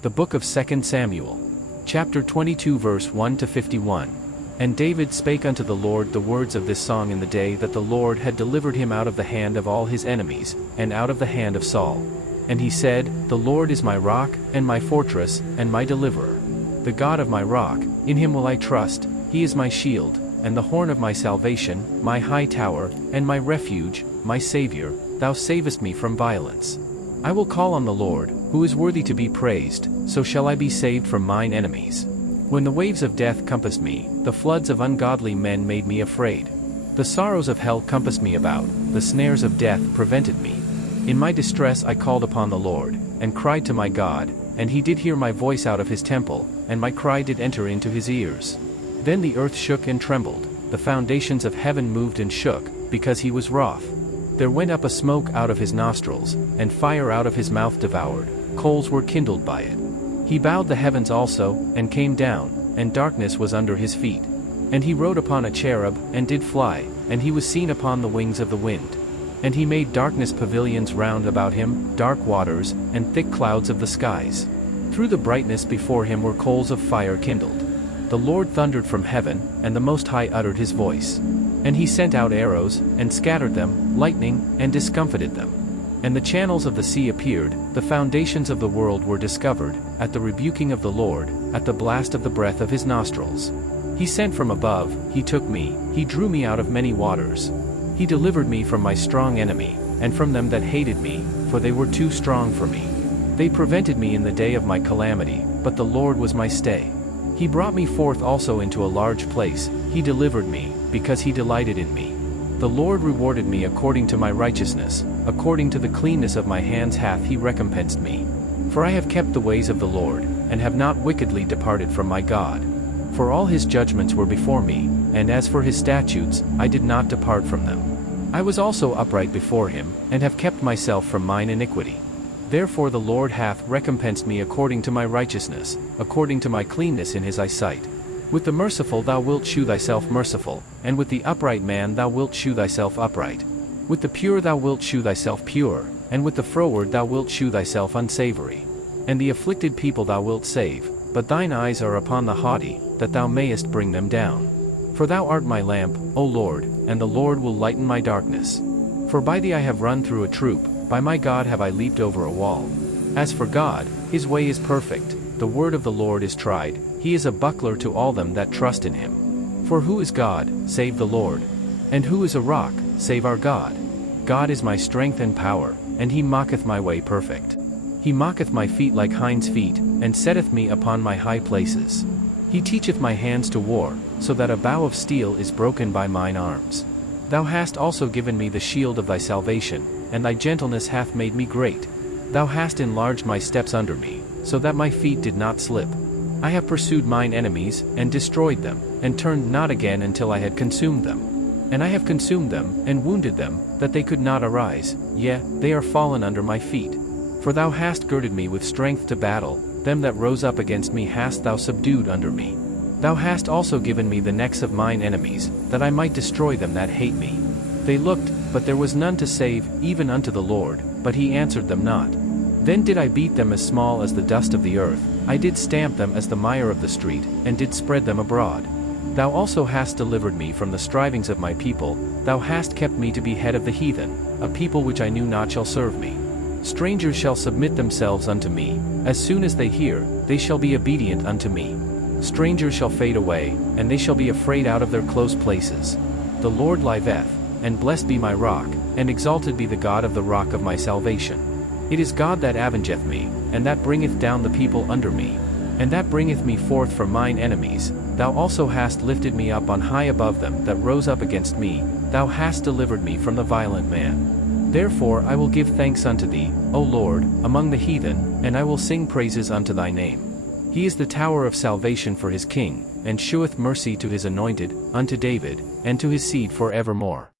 The book of 2 Samuel. Chapter 22 verse 1 to 51. And David spake unto the Lord the words of this song in the day that the Lord had delivered him out of the hand of all his enemies, and out of the hand of Saul. And he said, The Lord is my rock, and my fortress, and my deliverer. The God of my rock, in him will I trust, he is my shield, and the horn of my salvation, my high tower, and my refuge, my Saviour, thou savest me from violence. I will call on the Lord, who is worthy to be praised, so shall I be saved from mine enemies. When the waves of death compassed me, the floods of ungodly men made me afraid. The sorrows of hell compassed me about, the snares of death prevented me. In my distress I called upon the Lord, and cried to my God, and he did hear my voice out of his temple, and my cry did enter into his ears. Then the earth shook and trembled, the foundations of heaven moved and shook, because he was wroth. There went up a smoke out of his nostrils, and fire out of his mouth devoured, coals were kindled by it. He bowed the heavens also, and came down, and darkness was under his feet. And he rode upon a cherub, and did fly, and he was seen upon the wings of the wind. And he made darkness pavilions round about him, dark waters, and thick clouds of the skies. Through the brightness before him were coals of fire kindled. The Lord thundered from heaven, and the Most High uttered his voice. And he sent out arrows, and scattered them, lightning, and discomfited them. And the channels of the sea appeared, the foundations of the world were discovered, at the rebuking of the Lord, at the blast of the breath of his nostrils. He sent from above, he took me, he drew me out of many waters. He delivered me from my strong enemy, and from them that hated me, for they were too strong for me. They prevented me in the day of my calamity, but the Lord was my stay. He brought me forth also into a large place, he delivered me, because he delighted in me. The Lord rewarded me according to my righteousness, according to the cleanness of my hands hath he recompensed me. For I have kept the ways of the Lord, and have not wickedly departed from my God. For all his judgments were before me, and as for his statutes, I did not depart from them. I was also upright before him, and have kept myself from mine iniquity. Therefore the Lord hath recompensed me according to my righteousness, according to my cleanness in his eyesight. With the merciful thou wilt shew thyself merciful, and with the upright man thou wilt shew thyself upright. With the pure thou wilt shew thyself pure, and with the froward thou wilt shew thyself unsavory. And the afflicted people thou wilt save, but thine eyes are upon the haughty, that thou mayest bring them down. For thou art my lamp, O Lord, and the Lord will lighten my darkness. For by thee I have run through a troop, by my God have I leaped over a wall. As for God, his way is perfect, the word of the Lord is tried, he is a buckler to all them that trust in him. For who is God, save the Lord? And who is a rock, save our God? God is my strength and power, and he maketh my way perfect. He maketh my feet like hinds' feet, and setteth me upon my high places. He teacheth my hands to war, so that a bow of steel is broken by mine arms. Thou hast also given me the shield of thy salvation, and thy gentleness hath made me great. Thou hast enlarged my steps under me, so that my feet did not slip. I have pursued mine enemies, and destroyed them, and turned not again until I had consumed them. And I have consumed them, and wounded them, that they could not arise, yea, they are fallen under my feet. For thou hast girded me with strength to battle, them that rose up against me hast thou subdued under me. Thou hast also given me the necks of mine enemies, that I might destroy them that hate me. They looked, but there was none to save, even unto the Lord, but he answered them not. Then did I beat them as small as the dust of the earth, I did stamp them as the mire of the street, and did spread them abroad. Thou also hast delivered me from the strivings of my people, thou hast kept me to be head of the heathen, a people which I knew not shall serve me. Strangers shall submit themselves unto me, as soon as they hear, they shall be obedient unto me. Strangers shall fade away, and they shall be afraid out of their close places. The Lord liveth, and blessed be my rock, and exalted be the God of the rock of my salvation. It is God that avengeth me, and that bringeth down the people under me, and that bringeth me forth from mine enemies. Thou also hast lifted me up on high above them that rose up against me, thou hast delivered me from the violent man. Therefore I will give thanks unto thee, O Lord, among the heathen, and I will sing praises unto thy name. He is the tower of salvation for his king, and sheweth mercy to his anointed, unto David, and to his seed for evermore.